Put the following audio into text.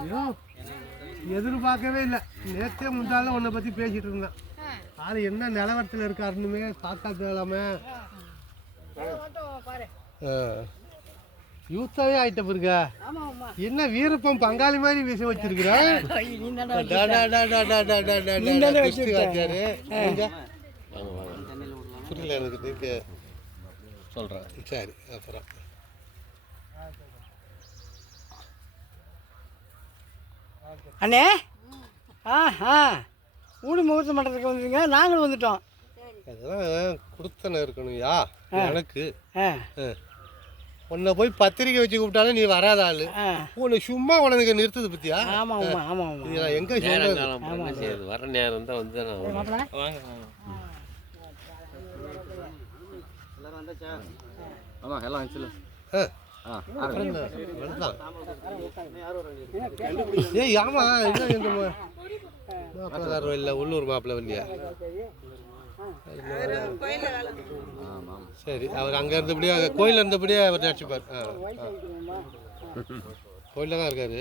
ஐயோ எதிர்பார்க்கவே இல்லை. நேற்றே முந்தாலும் உன்னை பற்றி பேசிகிட்டு இருந்தேன். ஆள் என்ன நிலவரத்தில் இருக்காருன்னுமே பார்க்காதலாமே. யூத்தாவே ஆயிட்ட பிறகு என்ன வீரப்பம் பங்காளி மாதிரி வீச வச்சிருக்கிறேன். புரியல எனக்கு சொல்கிறேன். சரி அப்புறம் அண்ணே ஊடு முகூர்த்த மண்டலத்துக்கு வந்துருங்க. நாங்களும் வந்துட்டோம். அதெல்லாம் கொடுத்தன இருக்கணும்யா எனக்கு. உன்னை போய் பத்திரிக்கை வச்சு கூப்பிட்டாலும் நீ வராத ஆளு. உன்னை சும்மா உனக்கு நிறுத்தது பத்தியா? ஆமாம் ஆமாம் ஆமாம் ஆமாம். எங்கே சொல்றது வர நேரம் தான் வந்து ஆமாம் எல்லாம் ஆக்சுவலி ஏய் ஆமா இன்னும் எங்க மாப்பிள்ளை இல்லை, உள்ளூர் மாப்பிள்ளை இல்லையா? சரி, அவர் அங்கே இருந்தபடியே கோயிலில் இருந்தபடியே அவர் நினச்சிப்பார். கோயிலில் தான் இருக்காரு.